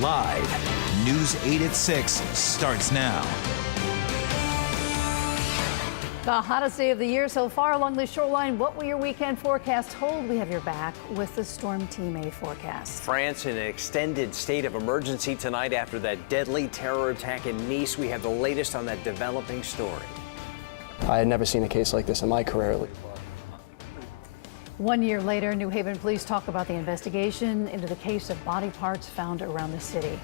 Live, News 8 at 6 starts now. The hottest day of the year so far along the shoreline. What will your weekend forecast hold? We have your back with the Storm Team A forecast. France in an extended state of emergency tonight after that deadly terror attack in Nice. We have the latest on that developing story. I had never seen a case like this in my career. 1 year later, New Haven police talk about the investigation into the case of body parts found around the city.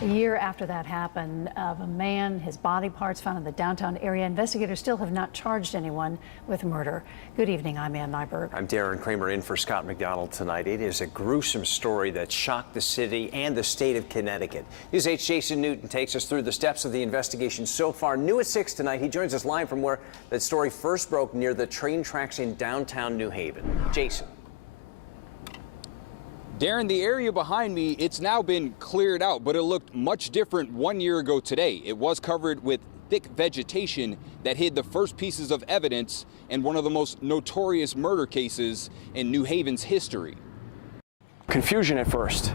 A year after that happened, of a man, his body parts found in the downtown area. Investigators still have not charged anyone with murder. Good evening, I'm Ann Nyberg. I'm Darren Kramer in for Scott McDonald tonight. It is a gruesome story that shocked the city and the state of Connecticut. News 8's Jason Newton takes us through the steps of the investigation so far. New at 6 tonight, he joins us live from where that story first broke near the train tracks in downtown New Haven. Jason. Darren, the area behind me, it's now been cleared out, but it looked much different 1 year ago today. It was covered with thick vegetation that hid the first pieces of evidence in one of the most notorious murder cases in New Haven's history. Confusion at first,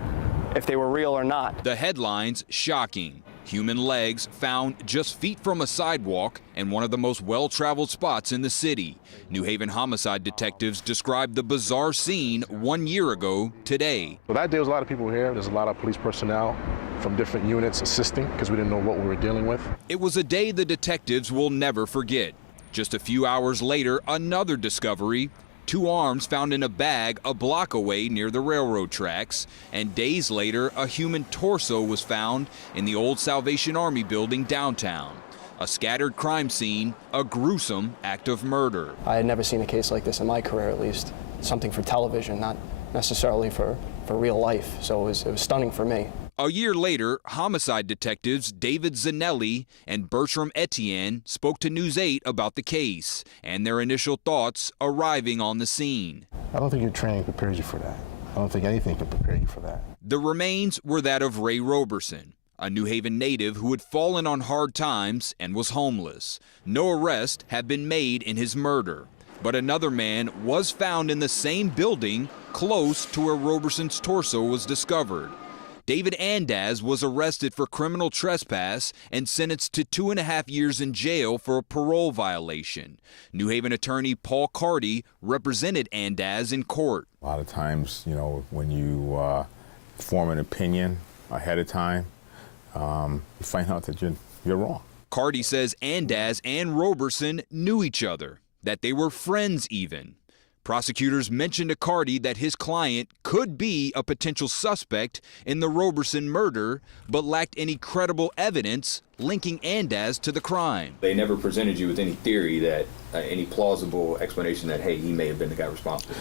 if they were real or not. The headlines shocking. Human legs found just feet from a sidewalk and one of the most well-traveled spots in the city. New Haven homicide detectives described the bizarre scene 1 year ago today. Well, that day was a lot of people here. There's a lot of police personnel from different units assisting because we didn't know what we were dealing with. It was a day the detectives will never forget. Just a few hours later, another discovery. 2 arms found in a bag a block away near the railroad tracks. And days later, a human torso was found in the old Salvation Army building downtown. A scattered crime scene, a gruesome act of murder. I had never seen a case like this in my career, at least. Something for television, not necessarily for real life. So it was stunning for me. A year later, homicide detectives David Zanelli and Bertram Etienne spoke to News 8 about the case and their initial thoughts arriving on the scene. I don't think your training prepares you for that. I don't think anything can prepare you for that. The remains were that of Ray Roberson, a New Haven native who had fallen on hard times and was homeless. No arrest had been made in his murder, but another man was found in the same building close to where Roberson's torso was discovered. David Andaz was arrested for criminal trespass and sentenced to 2.5 years in jail for a parole violation. New Haven attorney Paul Carty represented Andaz in court. A lot of times, you know, when you form an opinion ahead of time, you find out that you're wrong. Carty says Andaz and Roberson knew each other, that they were friends even. Prosecutors mentioned to Carty that his client could be a potential suspect in the Roberson murder, but lacked any credible evidence linking Andaz to the crime. They never presented you with any theory that, any plausible explanation that, hey, he may have been the guy responsible.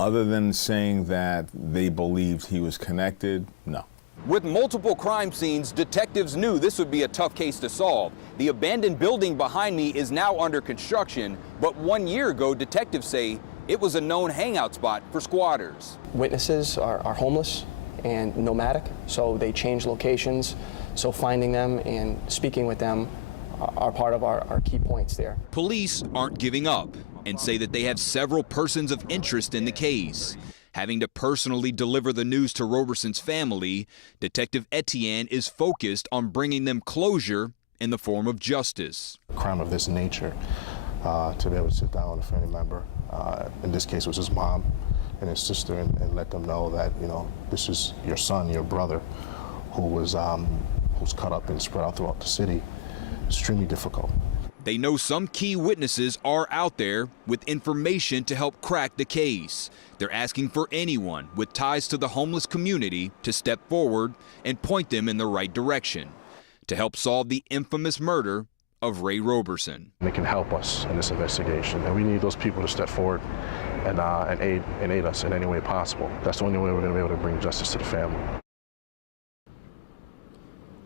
Other than saying that they believed he was connected, no. With multiple crime scenes, detectives knew this would be a tough case to solve. The abandoned building behind me is now under construction, but 1 year ago, detectives say it was a known hangout spot for squatters. Witnesses are homeless and nomadic, so they change locations. So finding them and speaking with them are part of our key points there. Police aren't giving up and say that they have several persons of interest in the case. Having to personally deliver the news to Roberson's family, Detective Etienne is focused on bringing them closure in the form of justice. A crime of this nature, to be able to sit down with a family member, in this case it was his mom and his sister, and let them know that, you know, this is your son, your brother, who's cut up and spread out throughout the city. Extremely difficult. They know some key witnesses are out there with information to help crack the case. They're asking for anyone with ties to the homeless community to step forward and point them in the right direction to help solve the infamous murder of Ray Roberson. They can help us in this investigation, and we need those people to step forward and aid us in any way possible. That's the only way we're going to be able to bring justice to the family.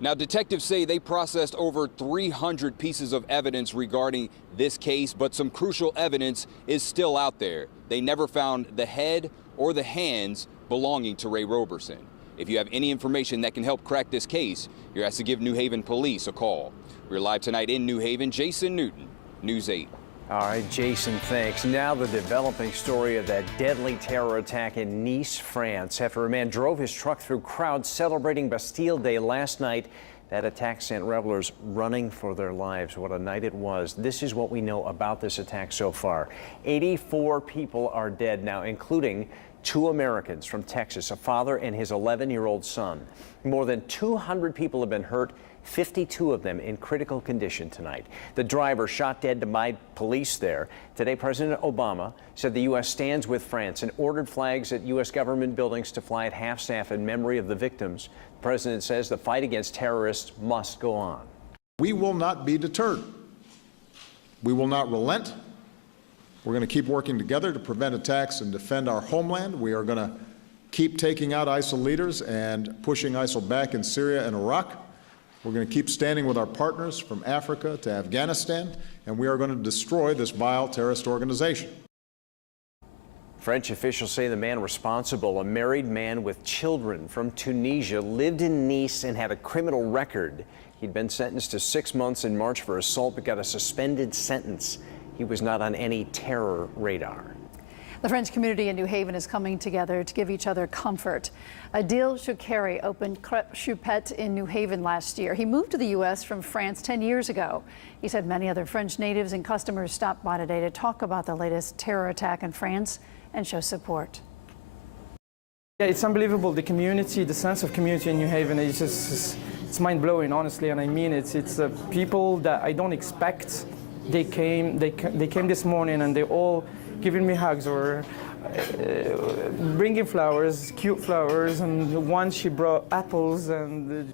Now, detectives say they processed over 300 pieces of evidence regarding this case, but some crucial evidence is still out there. They never found the head or the hands belonging to Ray Roberson. If you have any information that can help crack this case, you're asked to give New Haven police a call. We're live tonight in New Haven. Jason Newton, News 8. All right, Jason, thanks. Now the developing story of that deadly terror attack in Nice, France. After a man drove his truck through crowds celebrating Bastille Day last night, that attack sent revelers running for their lives. What a night it was. This is what we know about this attack so far. 84 people are dead now, including 2 Americans from Texas, a father and his 11-year-old son. More than 200 people have been hurt, 52 of them in critical condition tonight. The driver shot dead by police there. Today, President Obama said the U.S. stands with France and ordered flags at U.S. government buildings to fly at half-staff in memory of the victims. The president says the fight against terrorists must go on. We will not be deterred. We will not relent. We're going to keep working together to prevent attacks and defend our homeland. We are going to keep taking out ISIL leaders and pushing ISIL back in Syria and Iraq. We're going to keep standing with our partners from Africa to Afghanistan, and we are going to destroy this vile terrorist organization. French officials say the man responsible, a married man with children from Tunisia, lived in Nice and had a criminal record. He'd been sentenced to 6 months in March for assault, but got a suspended sentence. He was not on any terror radar. The French community in New Haven is coming together to give each other comfort. Adil Choukeri opened Crêpe Choupette in New Haven last year. He moved to the U.S. from France 10 years ago. He said many other French natives and customers stopped by today to talk about the latest terror attack in France and show support. Yeah, it's unbelievable. The community, the sense of community in New Haven is just, it's mind-blowing, honestly, and I mean it. It's people that I don't expect. They came this morning and they all giving me hugs or bringing flowers, cute flowers, and once she brought apples and.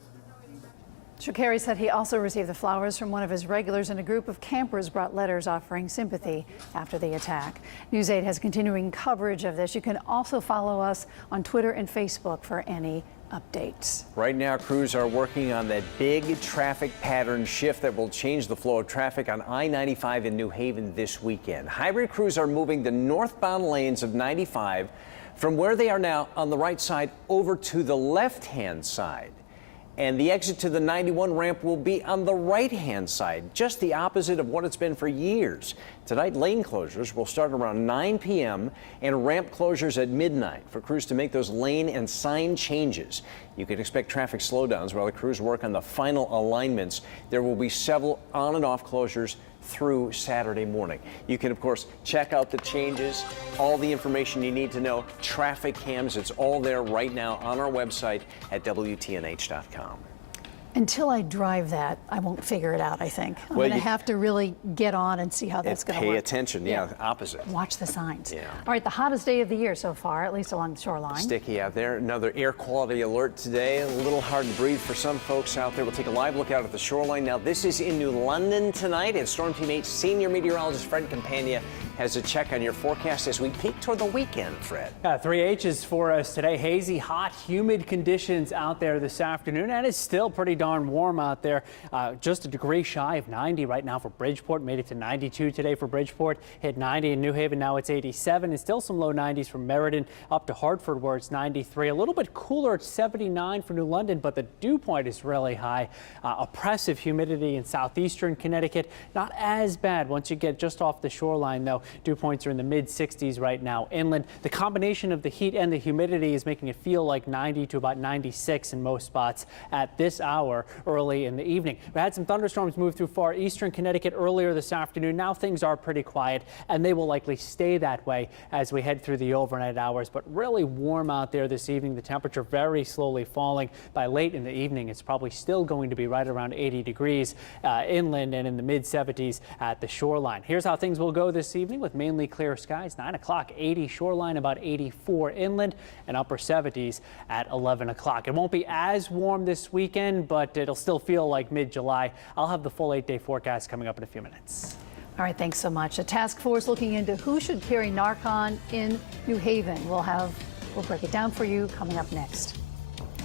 Choukeri said he also received the flowers from one of his regulars, and a group of campers brought letters offering sympathy after the attack. News 8 has continuing coverage of this. You can also follow us on Twitter and Facebook for any updates. Right now, crews are working on that big traffic pattern shift that will change the flow of traffic on I-95 in New Haven this weekend. Highway crews are moving the northbound lanes of 95 from where they are now on the right side over to the left-hand side. And the exit to the 91 ramp will be on the right-hand side, just the opposite of what it's been for years. Tonight, lane closures will start around 9 p.m. and ramp closures at midnight for crews to make those lane and sign changes. You can expect traffic slowdowns while the crews work on the final alignments. There will be several on and off closures through Saturday morning. You can, of course, check out the changes, all the information you need to know, traffic cams. It's all there right now on our website at WTNH.com. Until I drive that, I won't figure it out, I think. I'm going to have to really get on and see how that's going to work. Pay attention, yeah, opposite. Watch the signs. Yeah. All right, the hottest day of the year so far, at least along the shoreline. Sticky out there. Another air quality alert today. A little hard to breathe for some folks out there. We'll take a live look out at the shoreline. Now, this is in New London tonight, and Storm Team 8 senior meteorologist Fred Campagna has a check on your forecast as we peek toward the weekend, Fred. 3 H's for us today. Hazy, hot, humid conditions out there this afternoon, and it's still pretty darn warm out there. Just a degree shy of 90 right now for Bridgeport. Made it to 92 today for Bridgeport. Hit 90 in New Haven. Now it's 87, and still some low 90s from Meriden up to Hartford, where it's 93. A little bit cooler at 79 for New London, but the dew point is really high. Oppressive humidity in southeastern Connecticut. Not as bad once you get just off the shoreline, though. Dew points are in the mid-60s right now inland. The combination of the heat and the humidity is making it feel like 90 to about 96 in most spots at this hour early in the evening. We had some thunderstorms move through far eastern Connecticut earlier this afternoon. Now things are pretty quiet, and they will likely stay that way as we head through the overnight hours, but really warm out there this evening. The temperature very slowly falling. By late in the evening, it's probably still going to be right around 80 degrees inland and in the mid-70s at the shoreline. Here's how things will go this evening with mainly clear skies. 9 o'clock, 80 shoreline, about 84 inland, and upper 70s at 11 o'clock. It won't be as warm this weekend, but it'll still feel like mid-July. I'll have the full 8-day forecast coming up in a few minutes. All right, thanks so much. A task force looking into who should carry Narcan in New Haven. We'll break it down for you coming up next.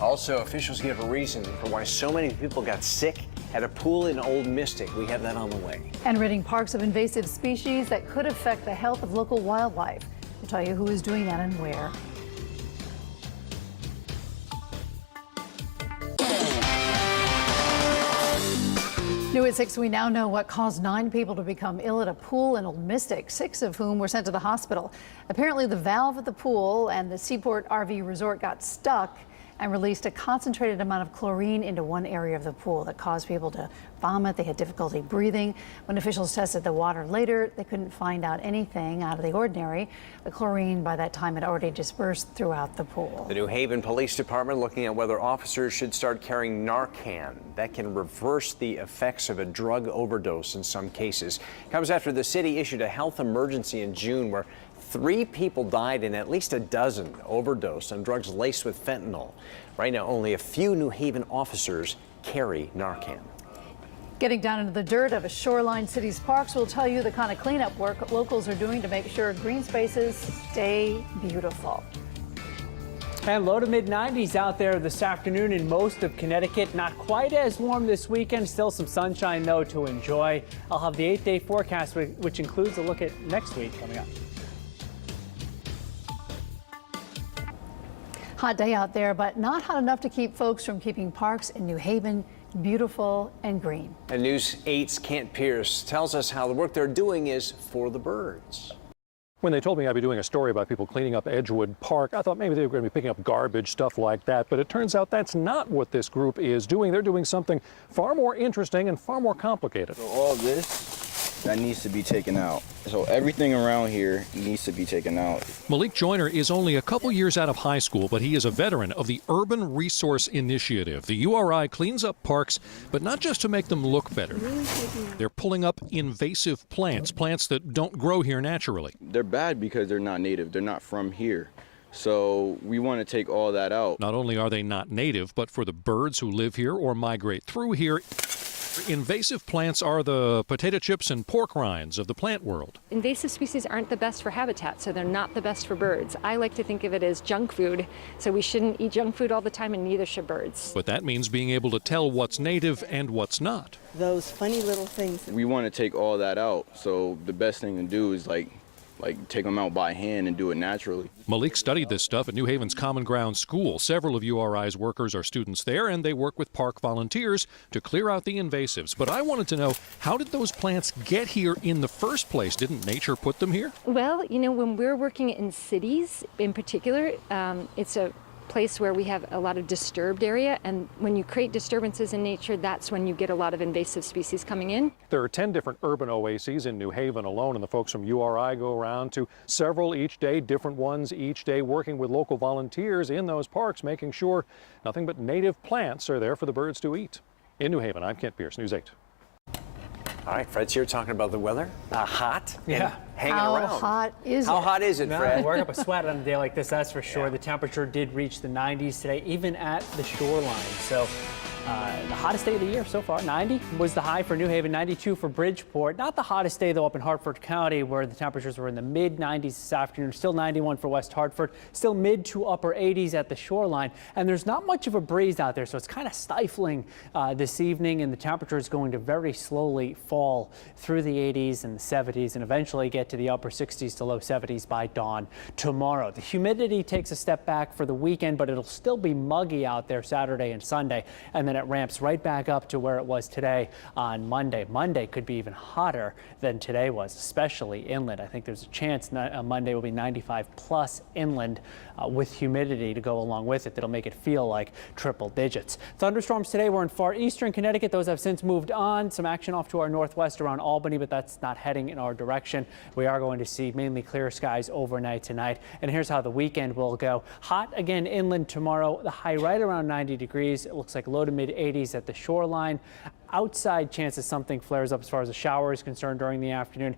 Also, officials give a reason for why so many people got sick at a pool in Old Mystic. We have that on the way. And ridding parks of invasive species that could affect the health of local wildlife. We'll tell you who is doing that and where. New New at 6, we now know what caused 9 people to become ill at a pool in Old Mystic, 6 of whom were sent to the hospital. Apparently, the valve at the pool and the Seaport RV Resort got stuck and released a concentrated amount of chlorine into one area of the pool that caused people to vomit. They had difficulty breathing. When officials tested the water later, they couldn't find out anything out of the ordinary. The chlorine by that time had already dispersed throughout the pool. The New Haven Police Department looking at whether officers should start carrying Narcan. That can reverse the effects of a drug overdose in some cases. Comes after the city issued a health emergency in June where 3 people died and at least a dozen overdosed on drugs laced with fentanyl. Right now, only a few New Haven officers carry Narcan. Getting down into the dirt of a shoreline city's parks will tell you the kind of cleanup work locals are doing to make sure green spaces stay beautiful. And low to mid-90s out there this afternoon in most of Connecticut. Not quite as warm this weekend. Still some sunshine, though, to enjoy. I'll have the 8-day forecast, which includes a look at next week coming up. Hot day out there, but not hot enough to keep folks from keeping parks in New Haven beautiful and green. And News 8's Kent Pierce tells us how the work they're doing is for the birds. When they told me I'd be doing a story about people cleaning up Edgewood Park, I thought maybe they were going to be picking up garbage, stuff like that. But it turns out that's not what this group is doing. They're doing something far more interesting and far more complicated. So all this, that needs to be taken out. So everything around here needs to be taken out. Malik Joyner is only a couple years out of high school, but he is a veteran of the Urban Resource Initiative. The URI cleans up parks, but not just to make them look better. They're pulling up invasive plants, plants that don't grow here naturally. They're bad because they're not native. They're not from here. So we want to take all that out. Not only are they not native, but for the birds who live here or migrate through here, invasive plants are the potato chips and pork rinds of the plant world. Invasive species aren't the best for habitat, so they're not the best for birds. I like to think of it as junk food, so we shouldn't eat junk food all the time, and neither should birds. But that means being able to tell what's native and what's not. Those funny little things. We want to take all that out, so the best thing to do is like take them out by hand and do it naturally. Malik studied this stuff at New Haven's Common Ground School. Several of URI's workers are students there, and they work with park volunteers to clear out the invasives. But I wanted to know, how did those plants get here in the first place? Didn't nature put them here? Well, you know, when we're working in cities in particular, it's a place where we have a lot of disturbed area, and when you create disturbances in nature, that's when you get a lot of invasive species coming in. There are 10 different urban oases in New Haven alone, and the folks from URI go around to several each day, different ones each day, working with local volunteers in those parks, making sure nothing but native plants are there for the birds to eat. In New Haven, I'm Kent Pierce, News 8. All right, Fred's here talking about the weather. Hot? Yeah. Hanging How around. hot is it? How hot is it, Fred? Work up a sweat on a day like this, that's for sure. Yeah. The temperature did reach the 90s today, even at the shoreline. So the hottest day of the year so far. 90 was the high for New Haven, 92 for Bridgeport. Not the hottest day, though, up in Hartford County, where the temperatures were in the mid-90s this afternoon. Still 91 for West Hartford. Still mid to upper 80s at the shoreline. And there's not much of a breeze out there, so it's kind of stifling this evening. And the temperature is going to very slowly fall through the 80s and the 70s and eventually get to the upper 60s to low 70s by dawn tomorrow. The humidity takes a step back for the weekend, but it'll still be muggy out there Saturday and Sunday. And then it ramps right back up to where it was today on Monday. Monday could be even hotter than today was, especially inland. I think there's a chance Monday will be 95 plus inland with humidity to go along with it. That'll make it feel like triple digits. Thunderstorms today were in far eastern Connecticut. Those have since moved on. Some action off to our northwest around Albany, but that's not heading in our direction. We are going to see mainly clear skies overnight tonight. And here's how the weekend will go. Hot again inland tomorrow. The high right around 90 degrees. It looks like low to mid 80s at the shoreline. Outside chances something flares up as far as a shower is concerned during the afternoon.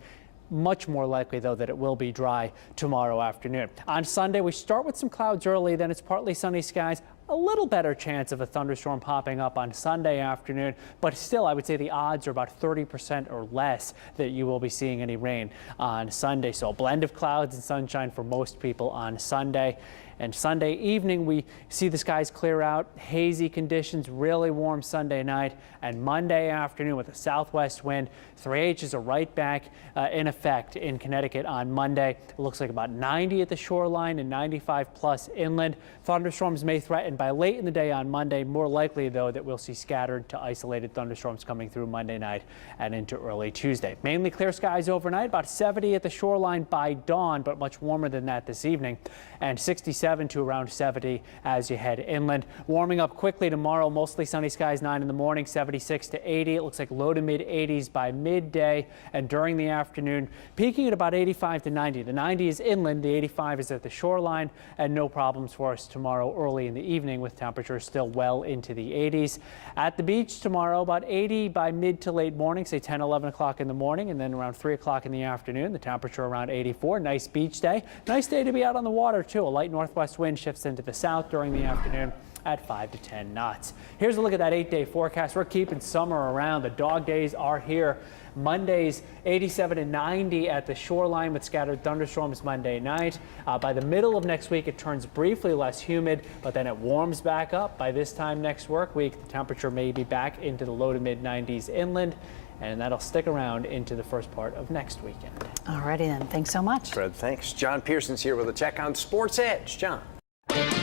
Much more likely, though, that it will be dry tomorrow afternoon. On Sunday, we start with some clouds early, then it's partly sunny skies. A little better chance of a thunderstorm popping up on Sunday afternoon, but still, I would say the odds are about 30% or less that you will be seeing any rain on Sunday. So a blend of clouds and sunshine for most people on Sunday. And Sunday evening, we see the skies clear out, hazy conditions, really warm Sunday night, and Monday afternoon with a southwest wind. 3H's are right back in effect in Connecticut on Monday. It looks like about 90 at the shoreline and 95 plus inland. Thunderstorms may threaten by late in the day on Monday. More likely, though, that we'll see scattered to isolated thunderstorms coming through Monday night and into early Tuesday. Mainly clear skies overnight, about 70 at the shoreline by dawn, but much warmer than that this evening, and 67 to around 70 as you head inland. Warming up quickly tomorrow, mostly sunny skies 9 in the morning, 76 to 80. It looks like low to mid 80s by midday, and during the afternoon peaking at about 85 to 90. The 90 is inland, the 85 is at the shoreline, and no problems for us tomorrow early in the evening with temperatures still well into the 80s. At the beach tomorrow, about 80 by mid to late morning, say 10, 11 o'clock in the morning, and then around 3 o'clock in the afternoon, the temperature around 84. Nice beach day. Nice day to be out on the water, too. A light northwest wind shifts into the south during the afternoon at 5 to 10 knots. Here's a look at that 8-day forecast. We're keeping summer around. The dog days are here. Monday's 87 and 90 at the shoreline with scattered thunderstorms Monday night. By the middle of next week, it turns briefly less humid, but then it warms back up. By this time next work week, the temperature may be back into the low to mid 90s inland, and that'll stick around into the first part of next weekend. All righty then. Thanks so much. Fred, thanks. John Pearson's here with a check on Sports Edge. John.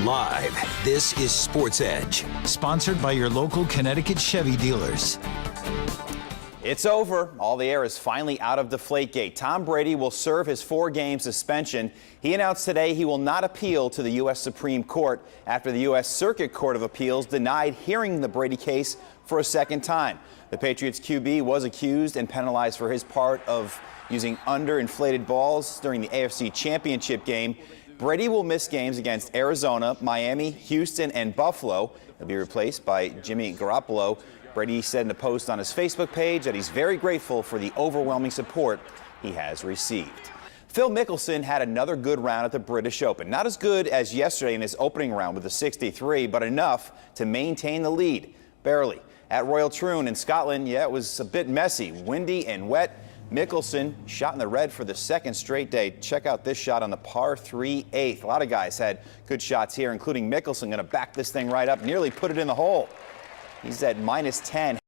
Live, this is Sports Edge, sponsored by your local Connecticut Chevy dealers. It's over. All the air is finally out of Deflategate. Tom Brady will serve his 4-game suspension. He announced today he will not appeal to the U.S. Supreme Court after the U.S. Circuit Court of Appeals denied hearing the Brady case for a second time. The Patriots QB was accused and penalized for his part of using underinflated balls during the AFC Championship game. Brady will miss games against Arizona, Miami, Houston, and Buffalo. He'll be replaced by Jimmy Garoppolo. Brady said in a post on his Facebook page that he's very grateful for the overwhelming support he has received. Phil Mickelson had another good round at the British Open. Not as good as yesterday in his opening round with a 63, but enough to maintain the lead. Barely. At Royal Troon in Scotland, yeah, it was a bit messy, windy and wet. Mickelson shot in the red for the second straight day. Check out this shot on the par 3 8th. A lot of guys had good shots here, including Mickelson. Going to back this thing right up, nearly put it in the hole. He's at -10.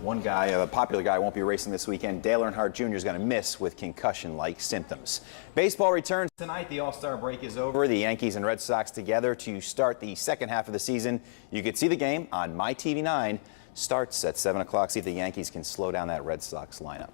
One guy, a popular guy, won't be racing this weekend. Dale Earnhardt Jr. is going to miss with concussion-like symptoms. Baseball returns tonight. The All-Star break is over. The Yankees and Red Sox together to start the second half of the season. You could see the game on MyTV9. Starts at 7 o'clock. See if the Yankees can slow down that Red Sox lineup.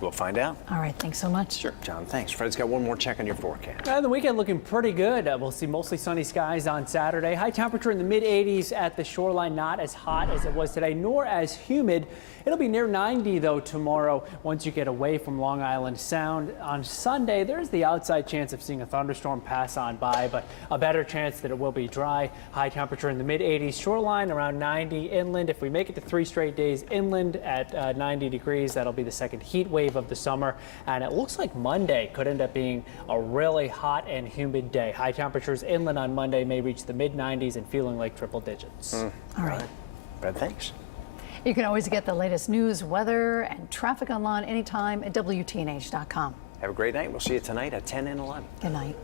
We'll find out. All right, thanks so much. Sure, John, thanks. Fred's got one more check on your forecast. The weekend looking pretty good. We'll see mostly sunny skies on Saturday. High temperature in the mid-80s at the shoreline, not as hot as it was today, nor as humid. It'll be near 90, though, tomorrow once you get away from Long Island Sound. On Sunday, there's the outside chance of seeing a thunderstorm pass on by, but a better chance that it will be dry. High temperature in the mid-80s, shoreline around 90 inland. If we make it to 3 straight days inland at 90 degrees, that'll be the second heat wave of the summer. And it looks like Monday could end up being a really hot and humid day. High temperatures inland on Monday may reach the mid-90s and feeling like triple digits. All right. Fred, thanks. You can always get the latest news, weather, and traffic online anytime at WTNH.com. Have a great night. We'll see you tonight at 10 and 11. Good night.